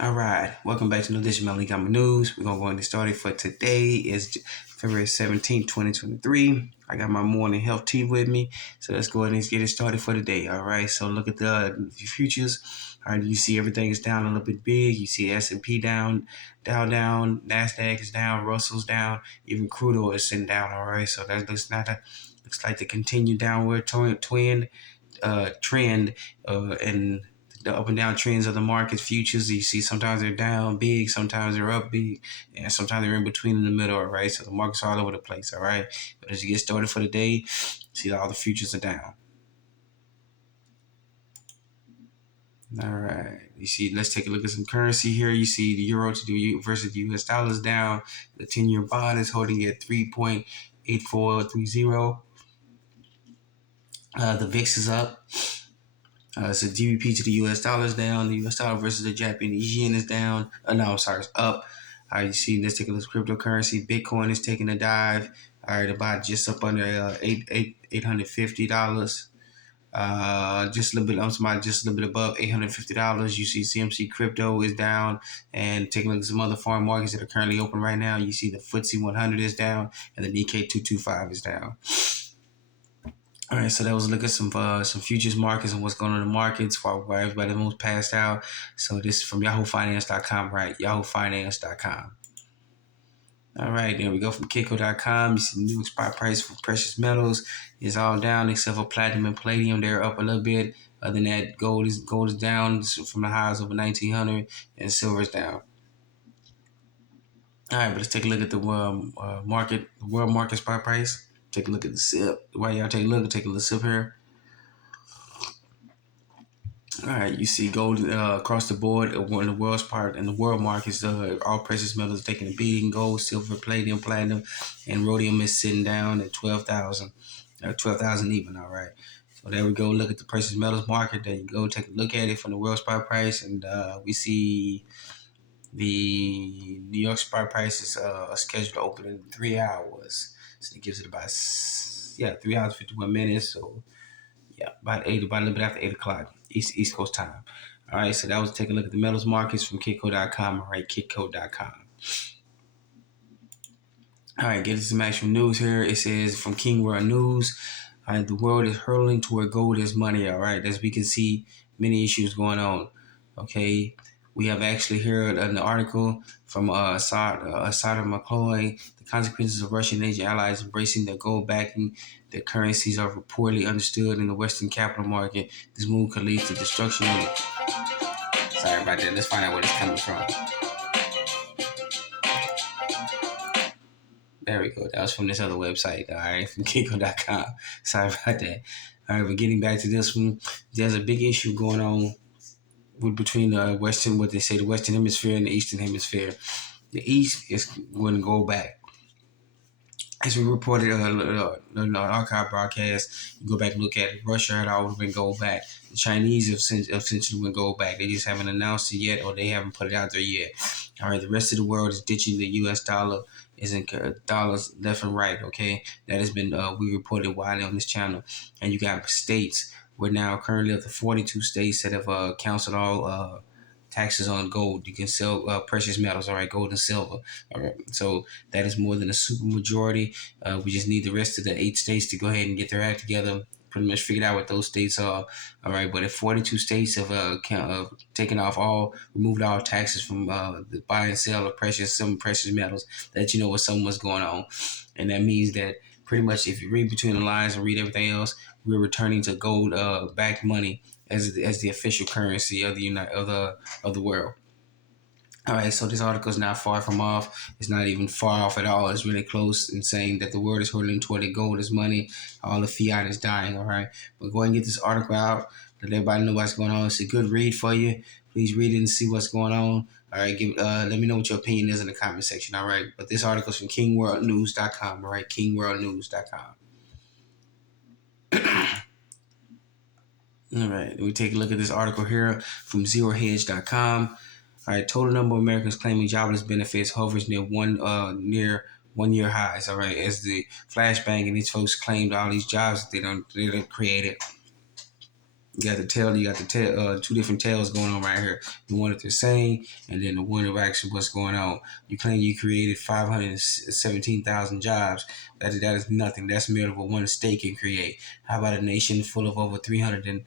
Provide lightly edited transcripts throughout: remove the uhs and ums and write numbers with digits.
All right, welcome back to another edition of Economic News. We're gonna go and started for today is February 17th, 2023. I got my morning health tea with me, so let's go ahead and get it started for today. All right, so look at the futures. All right, you see everything is down a little bit big. You see S&P down, Dow down, Nasdaq is down, Russell's down, even crude oil is sitting down. All right, so that looks like the continued downward trend and the up and down trends of the market futures. You see sometimes they're down big, sometimes they're up big, and sometimes they're in between in the middle, all right? So the market's all over the place, all right? But as you get started for the day, see all the futures are down. All right. You see, let's take a look at some currency here. You see the euro to the versus the US dollars down. The 10-year bond is holding at 3.8430. The VIX is up. So GBP to the US dollar is down. The US dollar versus the Japanese yen is down. No, I'm sorry, it's up. All right, you see, let's take a look at cryptocurrency. Bitcoin is taking a dive. All right, about just up under $850. Just a little bit. I'm talking about just a little bit above $850. You see, CMC crypto is down, and taking a look at some other foreign markets that are currently open right now. You see, the FTSE 100 is down, and the Nikkei 225 is down. All right, so that was a look at some futures markets and what's going on in the markets while everybody almost passed out. So this is from YahooFinance.com, right? YahooFinance.com. All right, there we go from Kiko.com. You see the new spot price for precious metals is all down except for platinum and palladium. They're up a little bit. Other than that, gold is down from the highs over 1900, and silver is down. All right, but let's take a look at the world market spot price. Take a look at the sip. While y'all take a look, take a little sip here. All right, you see gold across the board in the world markets. All precious metals taking a beating. Gold, silver, palladium, platinum, and rhodium is sitting down at 12,000, 12,000 even. All right, so there we go. Look at the precious metals market. There you go. Take a look at it from the world spot price, and we see the New York spot price is scheduled to open in 3 hours. So it gives it about 3 hours 51 minutes. So yeah, about a little bit after 8 o'clock East Coast time. All right, so that was taking a look at the metals markets from Kitco.com. All right, Kitco.com. All right, getting some actual news here. It says from King World News. All right, the world is hurtling toward gold is money. All right, as we can see, many issues going on. Okay, we have actually heard an article from Assad McCloy. The consequences of Russian and Asian allies embracing their gold backing their currencies are reportedly understood in the Western capital market. This move could lead to destruction of it. Sorry about that. Let's find out where it's coming from. There we go. That was from this other website, all right, from Kiko.com. Sorry about that. All right, but getting back to this one, there's a big issue going on between the the Western Hemisphere and the Eastern Hemisphere. The East is going to go back. As we reported in our archive broadcast, you go back and look at it. Russia had always been gold back. The Chinese have essentially been gold back. They just haven't announced it yet, or they haven't put it out there yet. All right, the rest of the world is ditching the U.S. dollar. Isn't dollars left and right? Okay, that has been we reported widely on this channel, and you got states. We're now currently up to 42 states that have canceled all taxes on gold. You can sell precious metals, all right, gold and silver. All right, so that is more than a super majority. We just need the rest of the 8 states to go ahead and get their act together. Pretty much figured out what those states are. All right, but if 42 states have taken off removed all taxes from the buy and sale of some precious metals, that you know what something's going on, and that means that pretty much if you read between the lines and read everything else, we're returning to gold backed money as the official currency of the world. All right, so this article is not far from off. It's not even far off at all. It's really close in saying that the world is hurtling toward the gold is money. All the fiat is dying. All right, but go ahead and get this article out. Let everybody know what's going on. It's a good read for you. Please read it and see what's going on. All right, let me know what your opinion is in the comment section. All right, but this article is from KingWorldNews.com. All right, KingWorldNews.com. All right, we take a look at this article here from ZeroHedge.com. All right, total number of Americans claiming jobless benefits hovers near 1 year highs. All right, as the flashbang and these folks claimed all these jobs that they done created. You got the tail. You got the tail. Two different tails going on right here. The one that they're saying, and then the one of actually what's going on. You claim you created 517,000 jobs. That is nothing. That's merely what one state can create. How about a nation full of over 300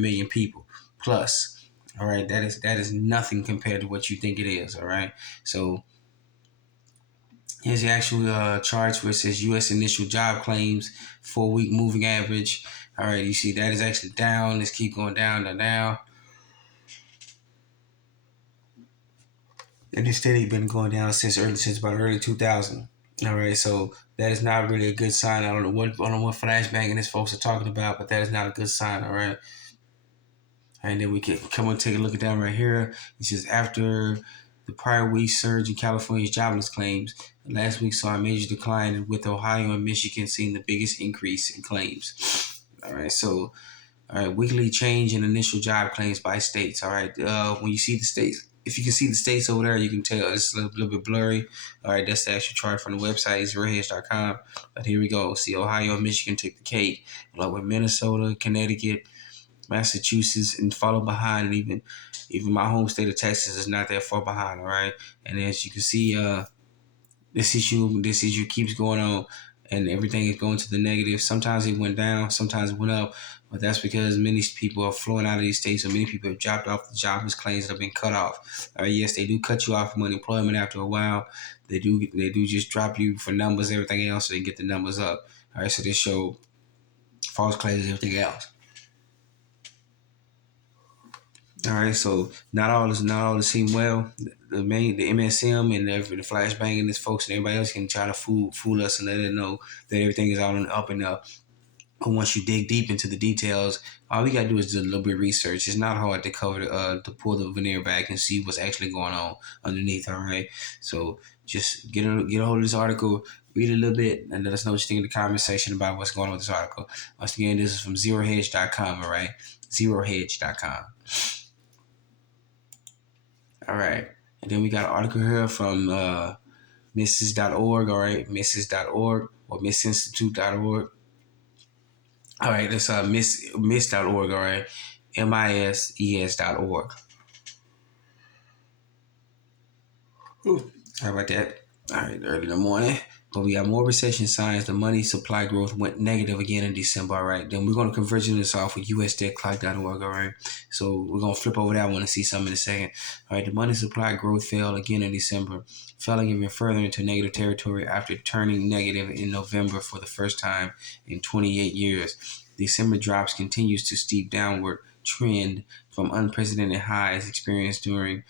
million people plus? All right, that is nothing compared to what you think it is. All right, so here's the actual charts where it says U.S. initial job claims 4-week moving average. All right, you see that is actually down. Let's keep going down, down. And it's steady been going down since about early 2000. All right, so that is not really a good sign. I don't know what flashbang this folks are talking about, but that is not a good sign. All right. And then we can come and take a look at that right here. It says after the prior week surge in California's jobless claims, last week saw a major decline, with Ohio and Michigan seeing the biggest increase in claims. All right, so all right, weekly change in initial job claims by states. All right, when you see the states, if you can see the states over there, you can tell it's a little bit blurry. All right, that's the actual chart from the website, zerohedge.com. But here we go. See, Ohio and Michigan took the cake, along with Minnesota, Connecticut, Massachusetts, and follow behind. And even my home state of Texas is not that far behind. All right, and as you can see, this issue keeps going on, and everything is going to the negative. Sometimes it went down, sometimes it went up, but that's because many people are flowing out of these states, or many people have dropped off the jobless claims that have been cut off. Yes, they do cut you off from unemployment after a while. They do just drop you for numbers, everything else, so they get the numbers up. All right, so they show false claims, everything else. All right, so not all seem well. The MSM and the flashbang and this folks and everybody else can try to fool us and let it know that everything is all on the up and up. But once you dig deep into the details, all we gotta do is do a little bit of research. It's not hard to cover to pull the veneer back and see what's actually going on underneath. All right, so just get a hold of this article, read a little bit, and let us know what you think in the comment section about what's going on with this article. Once again, this is from zerohedge.com. All right, zerohedge.com. All right. And then we got an article here from Mrs.org, all right, Mrs.org or missinstitute.org. All right, that's miss.org, all right, MISES.org. Ooh, sorry about that. All right, early in the morning. But we got more recession signs. The money supply growth went negative again in December. All right. Then we're going to converge this off with USDebtClock.org. All right. So we're going to flip over that one and see something in a second. All right. The money supply growth fell again in December, falling even further into negative territory after turning negative in November for the first time in 28 years. December drops continues to steep downward trend from unprecedented highs experienced during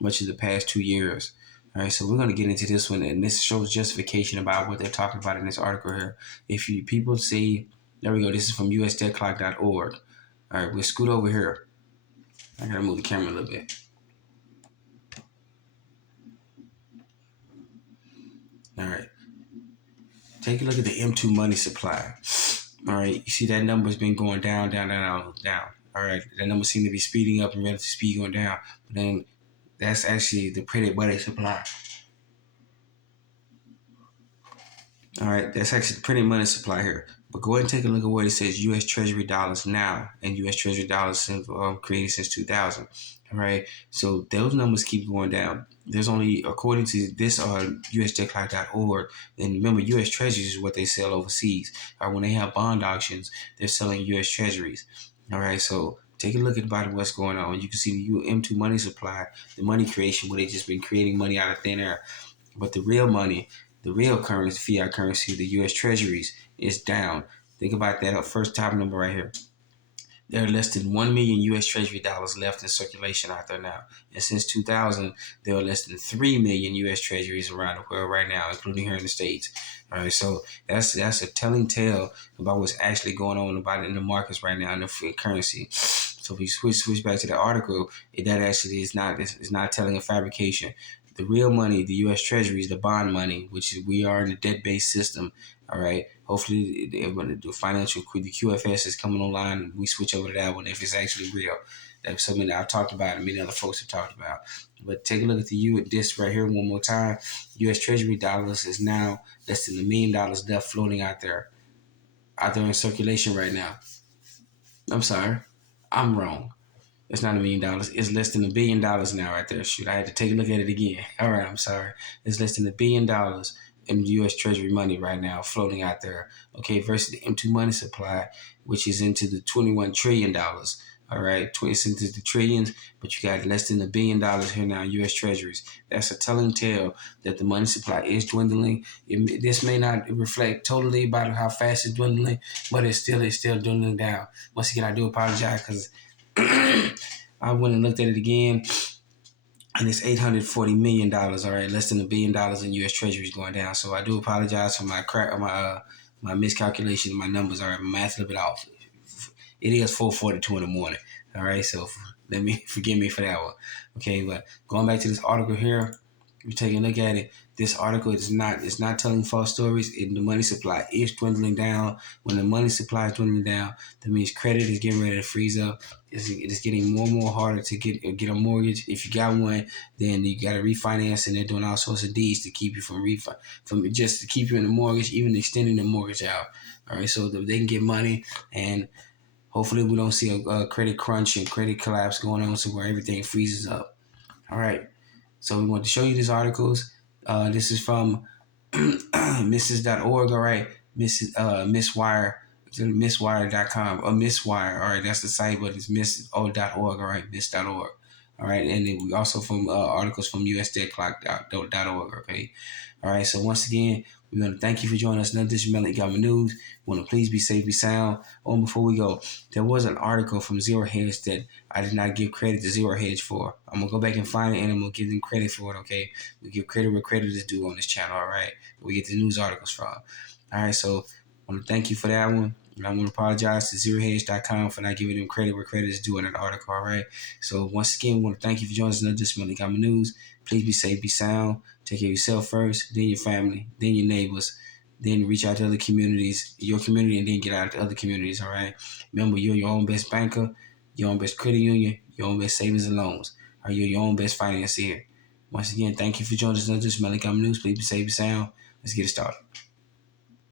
much of the past 2 years. All right, so we're going to get into this one, and this shows justification about what they're talking about in this article here. If you people see, there we go. This is from USDebtClock.org. All right, we'll scoot over here. I gotta move the camera a little bit. All right, take a look at the M2 money supply. All right, you see that number's been going down, down, down, down. All right, that number seems to be speeding up and relative speed going down, but then that's actually the printed money supply. All right, that's actually the printed money supply here. But go ahead and take a look at what it says U.S. Treasury dollars now and U.S. Treasury dollars created since 2000. All right, so those numbers keep going down. There's only, according to this USDecline.org, and remember, U.S. Treasuries is what they sell overseas. Or when they have bond auctions, they're selling U.S. Treasuries. All right, so take a look at about what's going on. You can see the M2 money supply, the money creation, where they just been creating money out of thin air. But the real money, the real currency, fiat currency, the U.S. Treasuries, is down. Think about that first top number right here. There are less than 1 million U.S. Treasury dollars left in circulation out there now. And since 2000, there are less than 3 million U.S. Treasuries around the world right now, including here in the States. All right, so that's a telling tale about what's actually going on about in the markets right now in the currency. So if we switch back to the article, that actually is not telling a fabrication. The real money, the U.S. Treasuries, the bond money, which we are in a debt-based system. All right. Hopefully, the financial, the QFS is coming online. We switch over to that one if it's actually real. That's something that I've talked about and many other folks have talked about. But take a look at this right here one more time. U.S. Treasury dollars is now less than $1 million left floating out there in circulation right now. I'm sorry. I'm wrong. It's not $1 million. It's less than $1 billion now, right there. Shoot, I had to take a look at it again. All right, I'm sorry. It's less than $1 billion in U.S. Treasury money right now floating out there. Okay, versus the M2 money supply, which is into the $21 trillion. All right, it's into the trillions, but you got less than $1 billion here now in U.S. Treasuries. That's a telling tale that the money supply is dwindling. This may not reflect totally about how fast it's dwindling, but it's still dwindling down. Once again, I do apologize because I went and looked at it again, and it's $840 million. All right, less than $1 billion in U.S. Treasuries going down. So I do apologize for my miscalculation, my numbers. All right, my math's a little bit off. It is 4:42 in the morning. All right, so let me forgive me for that one. Okay, but going back to this article here, you take a look at it. This article is not it's not telling false stories. The money supply is dwindling down. When the money supply is dwindling down, that means credit is getting ready to freeze up. It is getting more and more harder to get a mortgage. If you got one, then you got to refinance, and they're doing all sorts of deeds to keep you from just to keep you in the mortgage, even extending the mortgage out. All right, so that they can get money, and hopefully we don't see a credit crunch and credit collapse going on, so where everything freezes up. All right. So we want to show you these articles. This is from Mrs.org, all right? Misswire, misswire.com, or Misswire, all right? That's the site, but it's miss.org, all right? Miss.org, all right? And then we also from articles from usdeadclock.org, okay? All right, so once again, we want to thank you for joining us. Another edition of Melody Government News. We want to please be safe, be sound. Oh, and before we go, there was an article from Zero Hedge that I did not give credit to Zero Hedge for. I'm going to go back and find it, and I'm going to give them credit for it, okay? We give credit where credit is due on this channel, all right? We get the news articles from. All right, so I want to thank you for that one. And I want to apologize to ZeroHedge.com for not giving them credit where credit is due in that article, all right? So once again, we want to thank you for joining us in another edition of Melody Government News. Please be safe, be sound. Take care of yourself first, then your family, then your neighbors, then reach out to other communities, your community, and then get out to other communities, all right? Remember, you're your own best banker, your own best credit union, your own best savings and loans, or you're your own best financier. Once again, thank you for joining us. Not just Melody News. Please be safe and sound. Let's get it started.